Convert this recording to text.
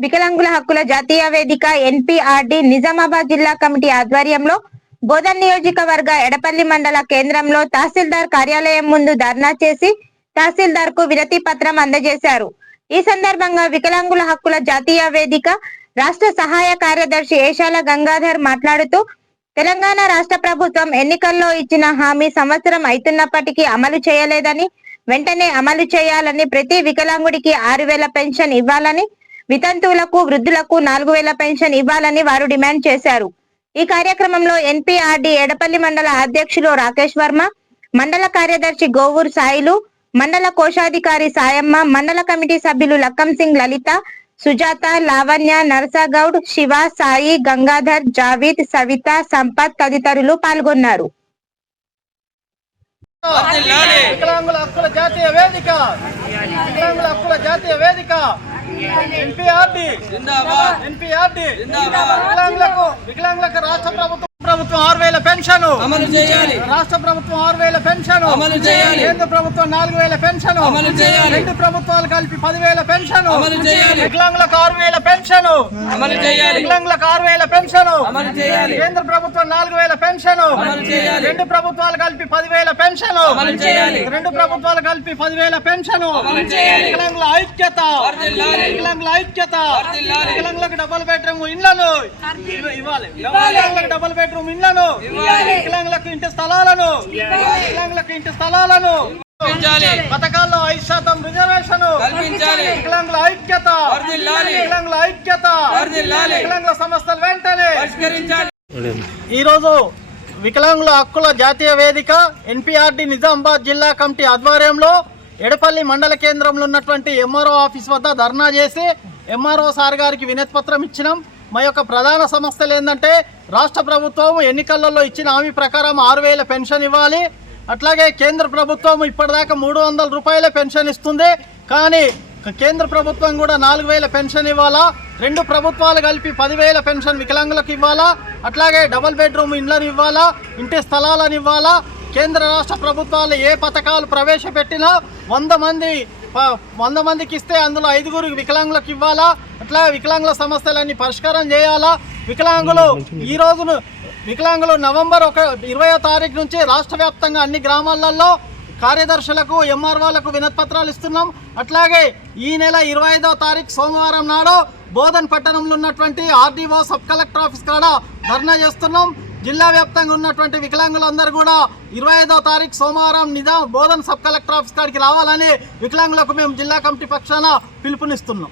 వికలాంగుల హక్కుల జాతీయ వేదిక ఎన్పిఆర్డి నిజామాబాద్ జిల్లా కమిటీ ఆధ్వర్యంలో బోధన్ నియోజకవర్గ ఎడపల్లి మండల కేంద్రంలో తహసీల్దార్ కార్యాలయం ముందు ధర్నా చేసి తహసీల్దార్కు వినతి పత్రం అందజేశారు. ఈ సందర్భంగా వికలాంగుల హక్కుల జాతీయ వేదిక రాష్ట్ర సహాయ కార్యదర్శి ఏషాల గంగాధర్ మాట్లాడుతూ తెలంగాణ రాష్ట్ర ప్రభుత్వం ఎన్నికల్లో ఇచ్చిన హామీ సంవత్సరం అవుతున్నప్పటికీ అమలు చేయలేదని వెంటనే అమలు చేయాలని ప్రతి వికలాంగుడికి ఆరు వేల పెన్షన్ ఇవ్వాలని వితంతువులకు వృద్ధులకు నాలుగు వేల పెన్షన్ ఇవ్వాలని వారు డిమాండ్ చేశారు. ఈ కార్యక్రమంలో ఎన్పిఆర్డి ఎడపల్లి మండల అధ్యక్షులు రాకేష్ వర్మ మండల కార్యదర్శి గోవూర్ సాయిలు మండల కోశాధికారి సాయమ్మ మండల కమిటీ సభ్యులు లక్కం సింగ్ లలిత సుజాత లావణ్య నరసగౌడ్ శివ సాయి గంగాధర్ జావీద్ సవిత సంపత్ తదితరులు పాల్గొన్నారు. వికలాంగుల హక్కుల జాతీయ వేదిక వికలాంగుల హక్కుల జాతీయ వేదిక. ఎన్పిఆర్డి. వికలాంగులకు వికలాంగులకు రాష్ట్ర ప్రభుత్వం ప్రభుత్వం ఆరు వేల పెన్షన్. అమలు చేయాలి. రాష్ట్ర ప్రభుత్వం ఆరు వేల పెన్షన్. అమలు చేయాలి. కేంద్ర ప్రభుత్వం నాలుగు వేల పెన్షన్. అమలు చేయాలి. రెండు ప్రభుత్వాలు కలిపి పదివేల పెన్షన్. అమలు చేయాలి. వికలాంగులకు ఆరు వేల పెన్షన్. అమలు చేయాలి. వికలాంగులకు ఆరు వేల పెన్షన్. అమలు చేయాలి. కేంద్ర ప్రభుత్వం నాలుగు వేల పెన్షన్. అమలు చేయాలి. రెండు ప్రభుత్వాలు కలిపి పదివేల పెన్షన్. అమలు చేయాలి. రెండు ప్రభుత్వాలు కలిపి పదివేల పెన్షన్. అమలు చేయాలి. వికలాంగుల ఐక్యత. వర్ధిల్లాలి. వికలాంగుల ఐక్యత. వర్ధిల్లాలి. వికలాంగులకు డబుల్ బెడ్రూమ్ ఇళ్ళను ఇవ్వ- ఇవ్వాలి. వికలాంగులకు డబుల్ బెడ్రూమ్ ఇవ్వాలి. వికలాంగులకు ఇంటి స్థలాలను వికలాంగులకు ఇంటి స్థలాలను పథకాల్లో ఐదు శాతం రిజర్వేషన్ వికలాంగుల ఐక్యత. వికలాంగుల ఐక్యత. వికలాంగుల సమస్యలు వెంటనే ఈరోజు వికలాంగుల హక్కుల జాతీయ వేదిక ఎన్పిఆర్డి నిజామాబాద్ జిల్లా కమిటీ ఆధ్వర్యంలో ఎడపల్లి మండల కేంద్రంలో ఉన్నటువంటి ఎంఆర్ఓ ఆఫీస్ వద్ద ధర్నా చేసి ఎంఆర్ఓ సార్ గారికి వినతి పత్రం ఇచ్చినాం మా యొక్క ప్రధాన సమస్యలు ఏంటంటే రాష్ట్ర ప్రభుత్వం ఎన్నికలలో ఇచ్చిన హామీ ప్రకారం ఆరు వేల పెన్షన్ ఇవ్వాలి. అట్లాగే కేంద్ర ప్రభుత్వం ఇప్పటిదాకా మూడు వందల రూపాయల పెన్షన్ ఇస్తుంది. కానీ కేంద్ర ప్రభుత్వం కూడా నాలుగు వేల పెన్షన్ ఇవ్వాలా? రెండు ప్రభుత్వాలు కలిపి పదివేల పెన్షన్ వికలాంగులకు ఇవ్వాలా? అట్లాగే డబుల్ బెడ్రూమ్ ఇండ్లను ఇవ్వాలా? ఇంటి స్థలాలను ఇవ్వాలా? కేంద్ర రాష్ట్ర ప్రభుత్వాలు ఏ పథకాలు ప్రవేశపెట్టినా వంద మంది వంద మందికి ఇస్తే అందులో ఐదుగురు వికలాంగులకు ఇవ్వాలా? అట్లా వికలాంగుల సమస్యలన్నీ పరిష్కారం చేయాలా? వికలాంగులు ఈ రోజును వికలాంగులు నవంబర్ ఒక ఇరవయో తారీఖు నుంచి రాష్ట్ర వ్యాప్తంగా అన్ని గ్రామాలలో కార్యదర్శులకు ఎంఆర్ఓలకు వినతిపత్రాలు ఇస్తున్నాం. అట్లాగే ఈ నెల ఇరవై ఐదవ తారీఖు సోమవారం నాడు బోధన్ పట్టణంలో ఉన్నటువంటి ఆర్డీఓ సబ్ కలెక్టర్ ఆఫీస్ కాడ ధర్నా చేస్తున్నాం. జిల్లా వ్యాప్తంగా ఉన్నటువంటి వికలాంగులందరూ కూడా ఇరవై ఐదవ తారీఖు సోమవారం Nizam Bodhan sub collector office కాడికి రావాలని వికలాంగులకు మేము జిల్లా కమిటీ పక్షాన పిలుపునిస్తున్నాం.